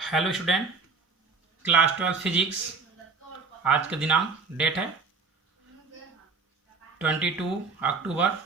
Hello student, class 12 physics. आज का दिनांक डेट है 22 अक्टूबर।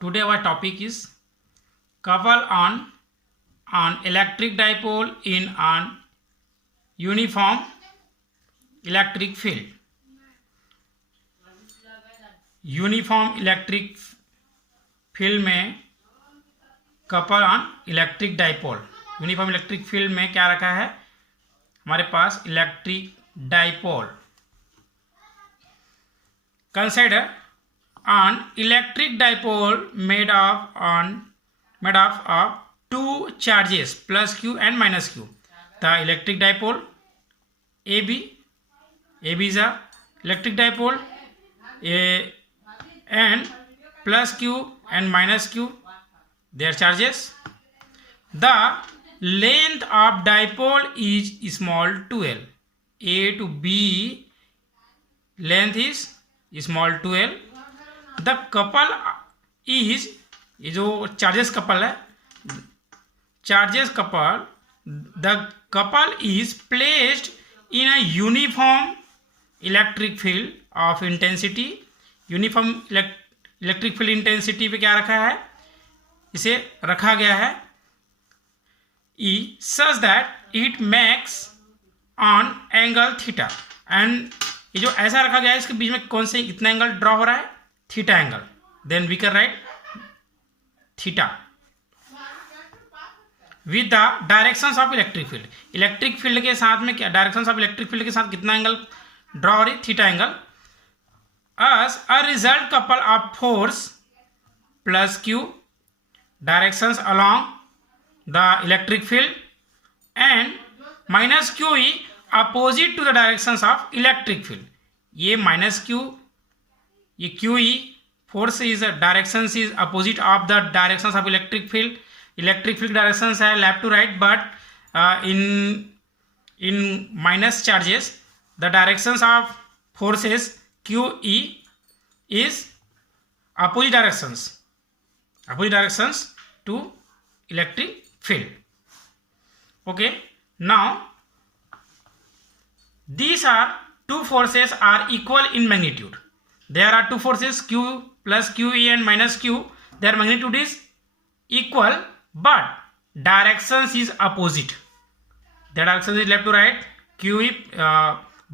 Today our topic is couple on an electric dipole in an uniform electric field. Uniform electric field में couple on electric dipole. Uniform electric field में क्या रखा है हमारे पास? Electric dipole. Consider an electric dipole made of two charges plus q and minus q. The electric dipole AB is a electric dipole, and plus q and minus q their charges. The length of dipole is small 2l. A to B length is small 2l. The couple is, ये जो charges couple है, charges couple, the couple is placed in a uniform electric field of intensity. Uniform electric field intensity पे क्या रखा है? इसे रखा गया है E such that it makes on angle theta. And ये जो ऐसा रखा गया है, इसके बीच में कौन से इतना एंगल ड्रॉ हो रहा है? Theta angle. Then we can write theta with the directions of electric field. Electric field के साथ में क्या डायरेक्शंस ऑफ इलेक्ट्रिक फील्ड के साथ कितना एंगल ड्रॉ हो रही? Theta angle. as a result couple of force plus q directions along the electric field and minus qe opposite to the directions of electric field. ये minus q, ये q E force is direction is opposite of the directions of electric field. Electric field directions है left to right, but in minus charges the directions of forces q E is opposite directions to electric field. Okay, now these are two forces are equal in magnitude. There are two forces q plus qe and minus q. Their magnitude is equal, but directions is opposite. The direction is left to right. qe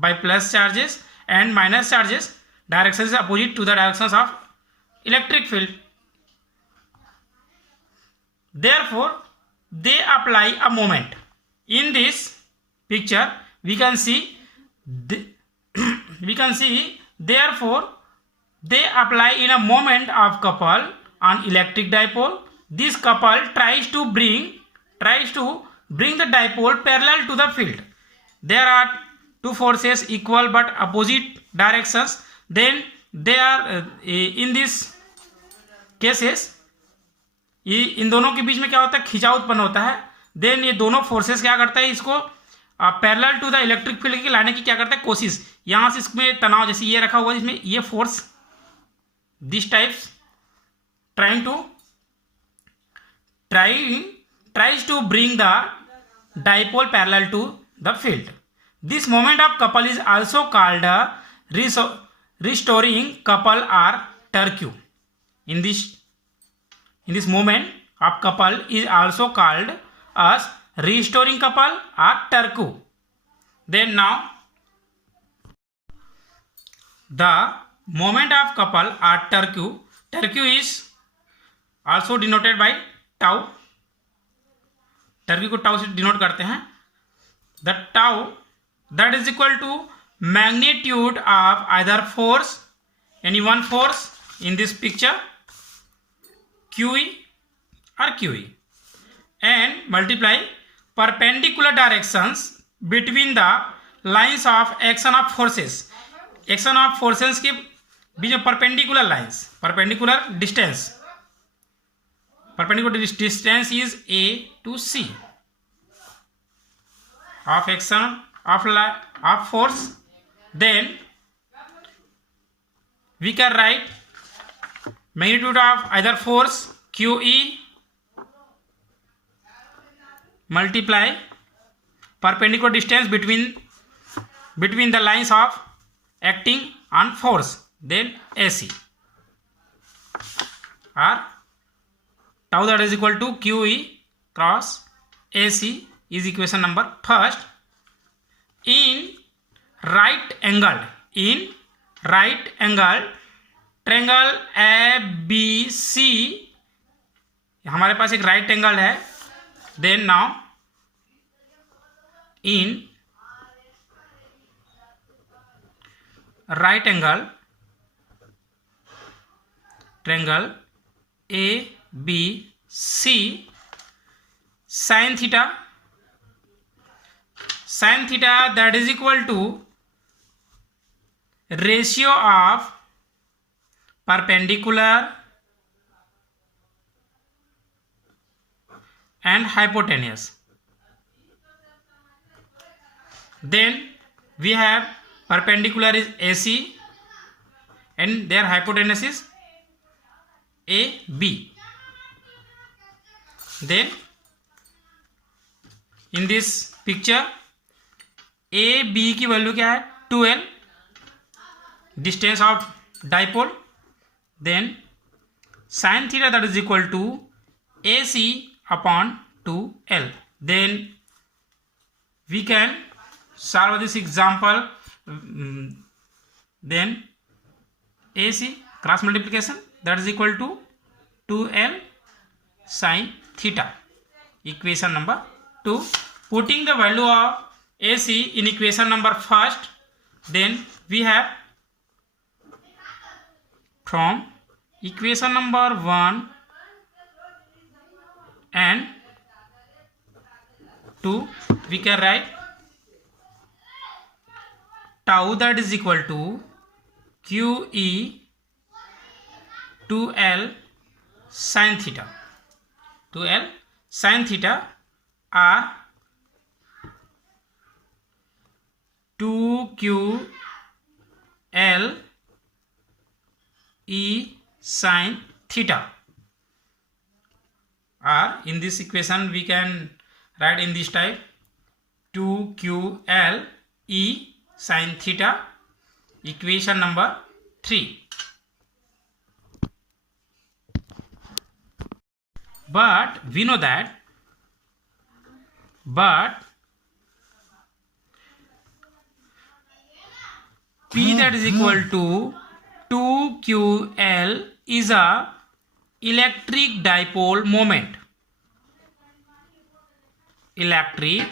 by plus charges and minus charges. Direction is opposite to the directions of electric field. Therefore, they apply a moment. In this picture, we can see. Therefore, they apply in a moment of couple on electric dipole. This couple tries to bring the dipole parallel to the field. There are two forces equal but opposite directions. Then they are in this cases, इन दोनों के बीच में क्या होता है? खिंचाव उत्पन्न होता है. देन ये दोनों फोर्सेस क्या करता है? इसको parallel to the electric field के लाने की क्या करता है? कोशिश. यहां से इसमें तनाव, जैसे ये रखा हुआ है, इसमें ये force this types tries to bring the dipole parallel to the field. This moment of couple is also called a restoring couple or turque. In this moment of couple is also called as restoring couple or turque. Then now the moment of couple or turque is also denoted by tau. Torque को tau से denote करते हैं. The tau that is equal to magnitude of either force, any one force in this picture QE or QE, and multiply perpendicular directions between the lines of action of forces. Action of forces के बीच में perpendicular lines, perpendicular distance is A to C of action of force. Then we can write magnitude of either force QE multiply perpendicular distance between the lines of acting on force, then AC, or tau that is equal to QE cross AC is equation number first. In right angled triangle ABC, हमारे पास एक right angle है. Then now in right angle triangle ABC, sin theta that is equal to ratio of perpendicular and hypotenuse. Then we have perpendicular is AC and their hypotenuse is AB. Then in this picture AB की value क्या है 2L, distance of dipole. Then sin theta that is equal to AC upon 2L. Then we can solve this example. Then AC cross multiplication that is equal to 2L sin theta, equation number 2. Putting the value of AC in equation number first, then we have from equation number 1 and 2 we can write tau that is equal to QE 2L sin theta, 2L sin theta or 2QL E sin theta, or in this equation we can write in this type 2QL E sin theta, equation number 3. But we know that P that is equal to 2QL is a electric dipole moment. Electric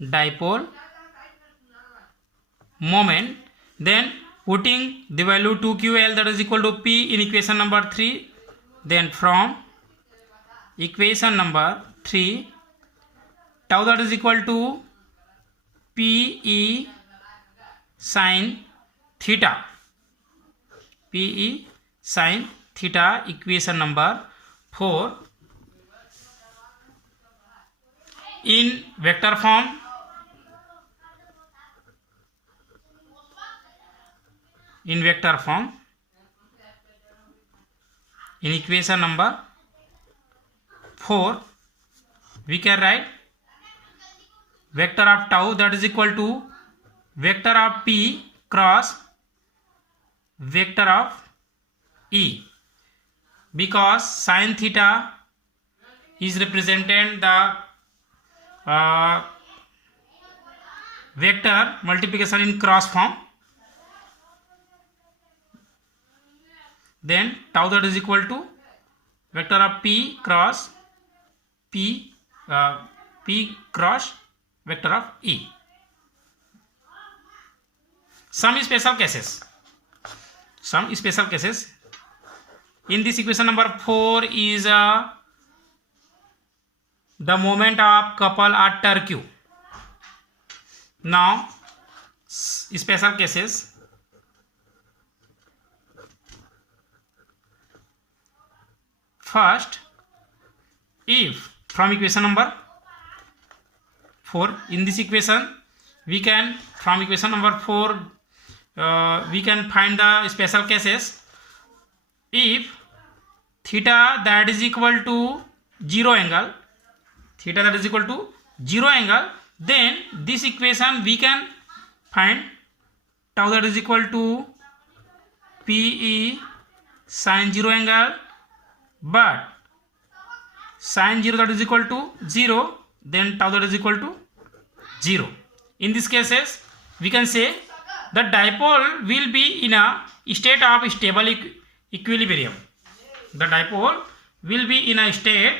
dipole moment. Then putting the value 2QL that is equal to P in equation number 3. Then from equation number 3, tau that is equal to PE sin theta, PE sin theta, equation number 4. In vector form, in equation number 4 we can write vector of tau that is equal to vector of P cross vector of E, because sin theta is represented the vector multiplication in cross form. Then tau that is equal to vector of P cross vector of E. Some special cases. In this equation number 4 is the moment of couple at turn. Now special cases. First, if from equation number 4, in this equation we can, from equation number 4 we can find the special cases. If theta that is equal to 0 angle, theta that is equal to 0 angle, then this equation we can find tau that is equal to PE sin 0 angle, but sin 0 that is equal to 0, then tau that is equal to 0. In these cases, we can say the dipole will be in a state of stable equilibrium. The dipole will be in a state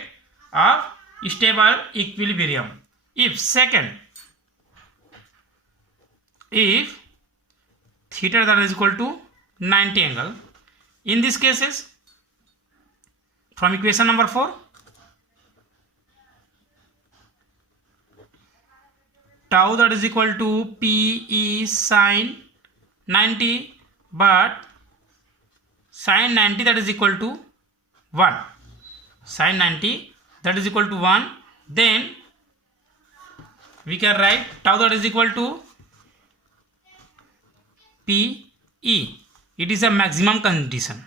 of stable equilibrium. If theta that is equal to 90 angle, in these cases, from equation number 4, tau that is equal to PE sin 90, but sin 90 that is equal to 1. Sin 90 that is equal to 1. Then we can write tau that is equal to PE. It is a maximum condition.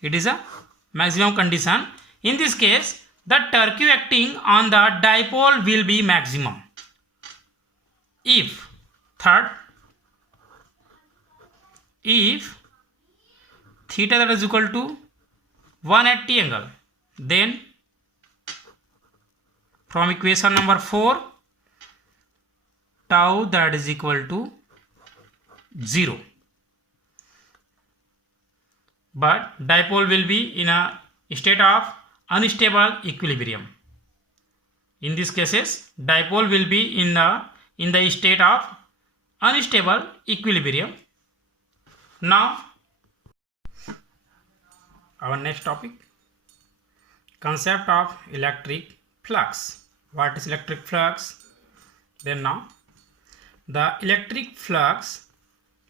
It is a maximum condition. In this case, the torque acting on the dipole will be maximum. If theta that is equal to 180 angle, then from equation number 4, tau that is equal to 0. But dipole will be in a state of unstable equilibrium. In these cases, dipole will be in the state of unstable equilibrium. Now, our next topic, concept of electric flux. What is electric flux? Then now, the electric flux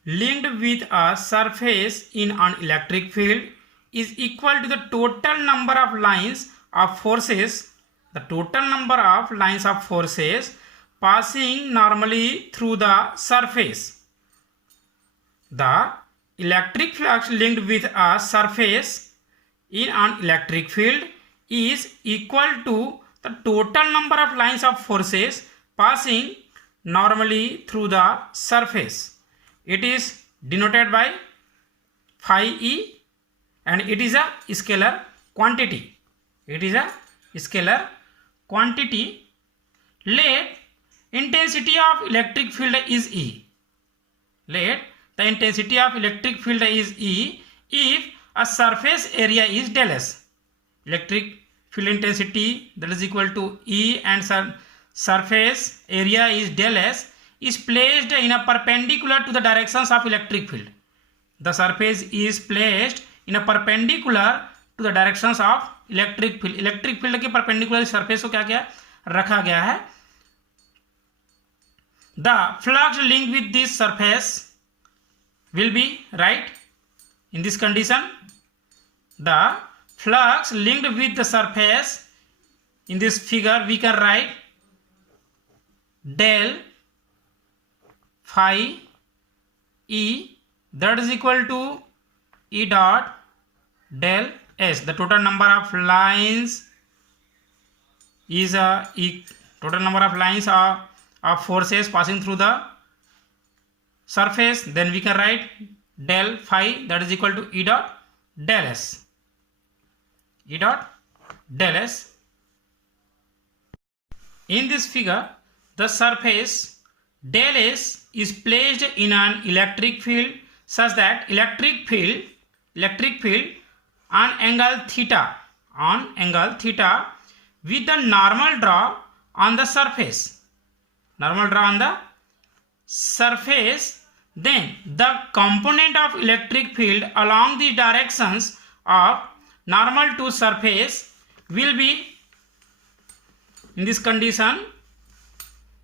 linked with a surface in an electric field is equal to the total number of lines of forces, passing normally through the surface. The electric flux linked with a surface in an electric field is equal to the total number of lines of forces passing normally through the surface. It is denoted by phi e, and it is a scalar quantity. Let intensity of electric field is E. Let the intensity of electric field is E if a surface area is del S. Electric field intensity that is equal to E and surface area is del S is placed in a perpendicular to the directions of electric field. The surface is placed in a perpendicular to the directions of electric field. Electric field के perpendicular surface को क्या क्या रखा गया है? The flux linked with this surface will be right. In this condition, the flux linked with the surface, in this figure we can write del phi E that is equal to E dot del S. The total number of lines is total number of lines of forces passing through the surface. Then we can write del phi that is equal to E dot del S. In this figure, the surface del S is placed in an electric field such that electric field on angle theta with the normal draw on the surface. Then the component of electric field along the directions of normal to surface will be, in this condition,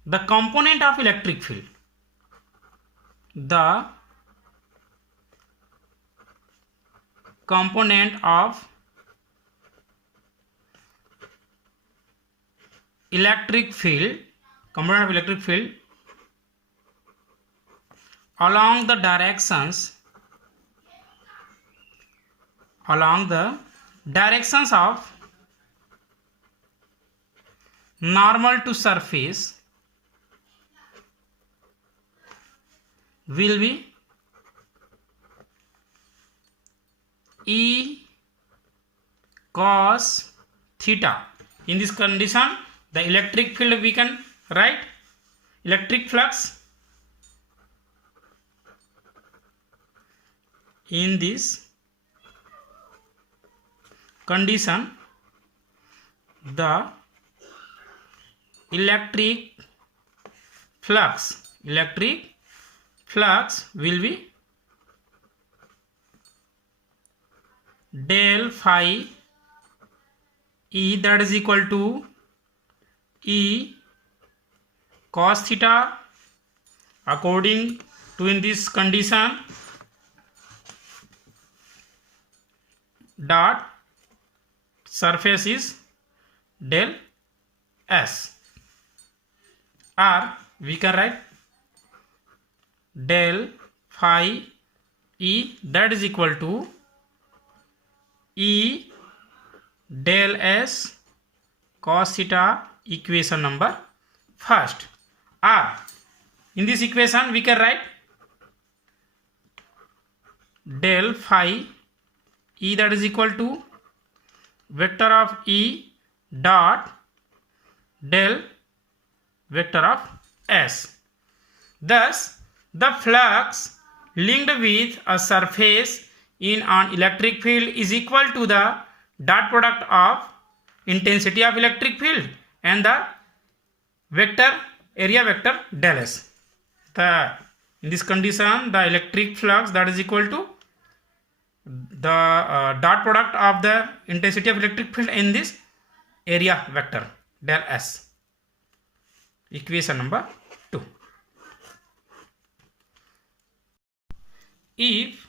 the component of electric field. The component of electric field along the directions of normal to surface will be E cos theta. In this condition, the electric field we can write electric flux. In this condition, the electric flux will be del phi E, that is equal to E cos theta. According to in this condition, dot surface is del S, or we can write del phi E, that is equal to E del S cos theta, equation number first. Or in this equation we can write del phi E, that is equal to vector of E dot del vector of S. Thus the flux linked with a surface in an electric field is equal to the dot product of intensity of electric field and the vector area vector del S. In this condition, the electric flux, that is equal to the dot product of the intensity of electric field in this area vector del S. Equation number 2. If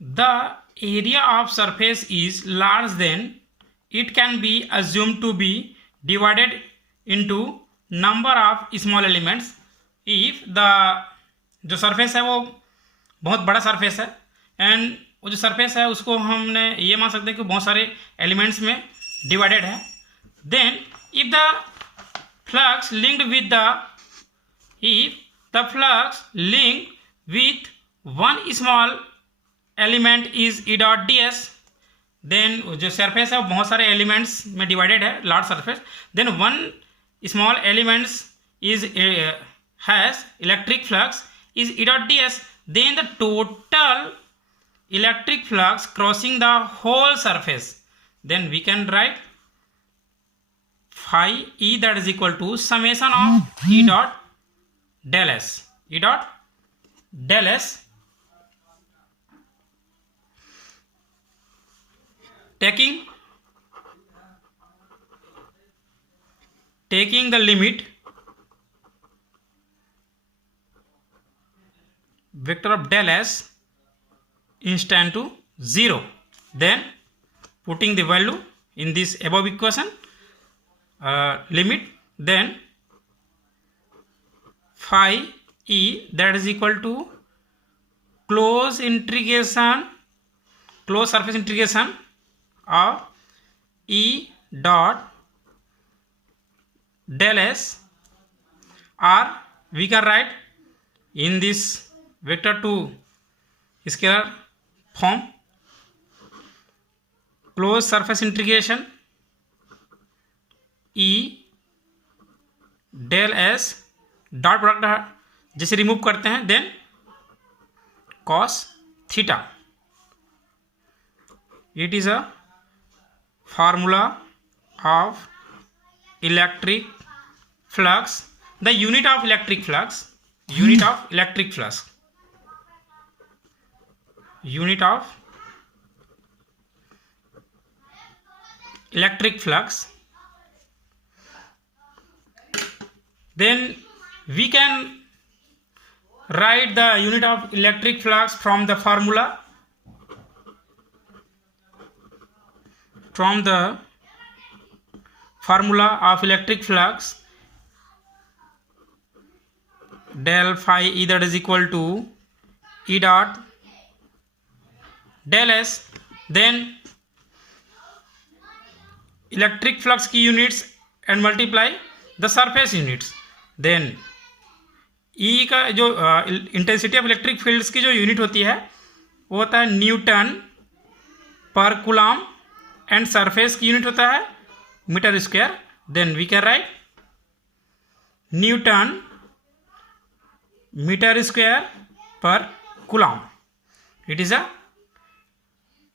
the area of surface is large, then it can be assumed to be divided into number of small elements. If the जो surface है वो बहुत बड़ा surface है and वो जो surface है उसको हमने ये मान सकते हैं कि बहुत सारे एलिमेंट्स में डिवाइडेड है, then if the flux linked with one small element is E dot d s, then जो सरफेस है वो बहुत सारे एलिमेंट्स में डिवाइडेड है, large surface, then one small elements is has electric flux is E dot ds, then the total electric flux crossing the whole surface, then we can write phi E, that is equal to summation of E dot del S. E dot del S, taking the limit vector of del S instant to 0, then putting the value in this above equation limit, then phi E, that is equal to close surface integration of E dot del S, or we can write in this vector to scalar form close surface integration E del S dot product जैसे remove करते हैं, then cos theta. It is a formula of electric flux. The unit of electric flux then we can write the unit of electric flux from the formula of electric flux del phi E, that is equal to E dot del S. Then electric flux की units and multiply the surface units. Then E का जो intensity of electric fields की जो unit होती है वो होता है newton per coulomb and surface की यूनिट होता है metre square. Then we can write newton metre square per coulomb. It is a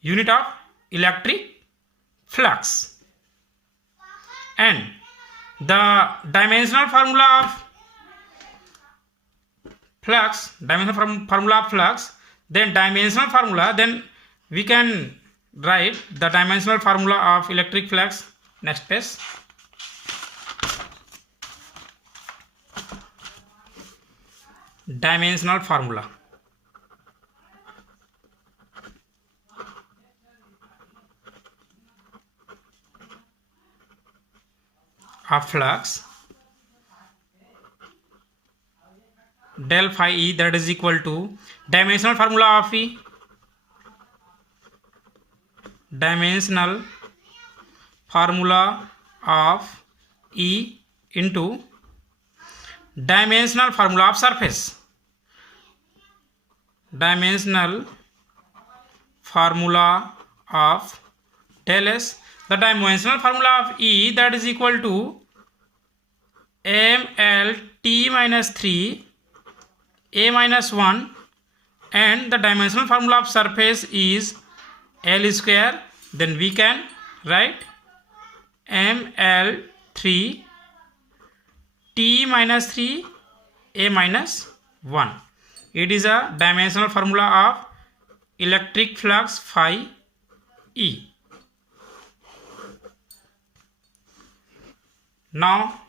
unit of electric flux. And the dimensional formula of flux, then dimensional formula, then we can write the dimensional formula of electric flux. Next page. Dimensional formula of flux, del phi E, that is equal to dimensional formula of E, dimensional formula of E into dimensional formula of surface, dimensional formula of del S. The dimensional formula of E, that is equal to ml t minus 3 a minus 1, and the dimensional formula of surface is L square. Then we can write ml 3 t minus 3 a minus 1. It is a dimensional formula of electric flux phi E. Now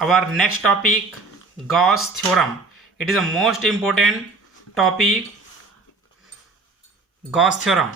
our next topic, Gauss theorem. It is a most important topic, Gauss theorem.